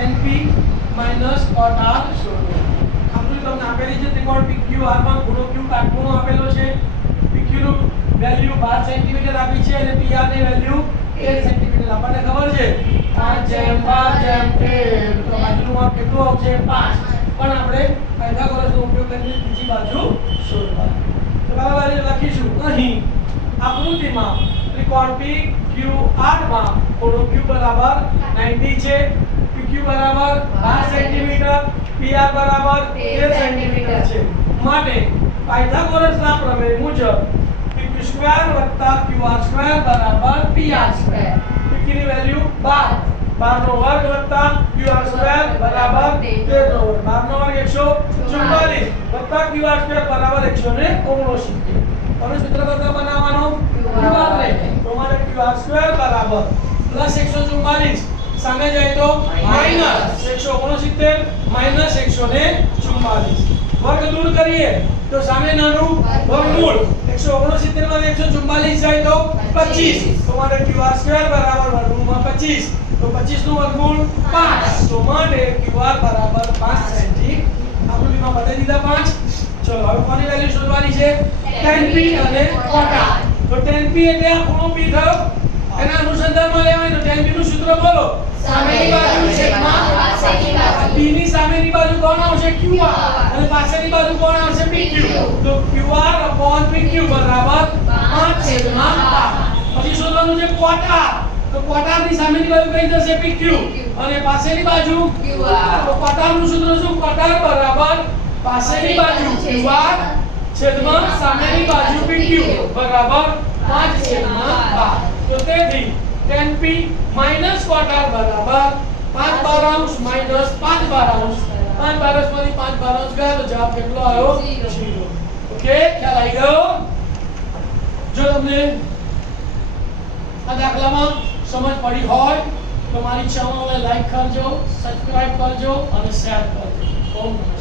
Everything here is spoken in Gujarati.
tan p minus cot r શોધો. આકૃતિ તમને આપેલી છે ત્રિકોણ PQR માં ખૂણો Q કાટખૂણો આપેલો છે. PQ નું વેલ્યુ 12 સેન્ટીમીટર આપી છે અને PR ની વેલ્યુ 13 સેન્ટીમીટર આપણને ખબર છે 5/5/13 તો બાજુનું માપ કેટલું આવશે 5 પણ આપણે પાયથાગોરસનો ઉપયોગ કરીને બીજી બાજુ શોધવાની. તો બરાબર લખીશું અહીં આકૃતિમાં ત્રિકોણ PQR માં ખૂણો Q બરાબર 90 છે, PQ બરાબર 12 સેન્ટીમીટર, PR બરાબર 13 સેન્ટીમીટર છે. માટે પાયથાગોરસના પ્રમેય મુજબ PQ² + QR² બરાબર PR². PQ ની વેલ્યુ 12, 12 નો વર્ગ + QR² બરાબર 13 નો વર્ગ. 12 નો વર્ગ 144 + QR² બરાબર 169. કોનો સૂત્ર કરતા બનાવવાનો QR ને. તો મારે QR² બરાબર +144 સામે જાય તો -169 -144. વર્ગ દૂર કરીએ તો સામે નાનું વર્ગમૂળ 169 માંથી 144 જાય તો 25. તો મારે QR² બરાબર વર્ગમૂળમાં 25. તો 25 નું વર્ગમૂળ 5. તો માટે QR બરાબર 5 સેમી. આકૃતિમાં બતાવી દીધા 5. ચલો હવે કોની વેલ્યુ શોધવાની છે tan p અને cot r. તો tan p એટલે આ ખૂણો p થયો એના અનુસંધાનમાં લેવાય. તો tan p નું સૂત્ર બોલો સામેની બાજુ છેદમાં પાછળની બાજુ. p ની સામેની બાજુ કોણ આવશે QR અને પાછળની બાજુ કોણ આવશે PQ. તો QR/PQ બરાબર 5/5. પછી શોધવાનું છે cot r. તો cot r ની સામેની બાજુ કઈ જશે PQ અને પાછળની બાજુ QR. તો cot r નું સૂત્ર શું cot r બરાબર પાછળની બાજુ QR છેદમાં સામેની બાજુ PQ બરાબર 5/12. તો તેથી tan p minus cot r બરાબર 5/12 minus 5/12. 5/12 માંથી 5/12 ગયા તો જવાબ કેટલો આવ્યો 0. ઓકે ખ્યાલ આવી ગયો. જો તમને આ દાખલામાં સમજ પડી હોય તો મારી ચેનલને લાઈક કરજો, સબસ્ક્રાઇબ કરજો અને શેર કરજો. ઓમ નમઃ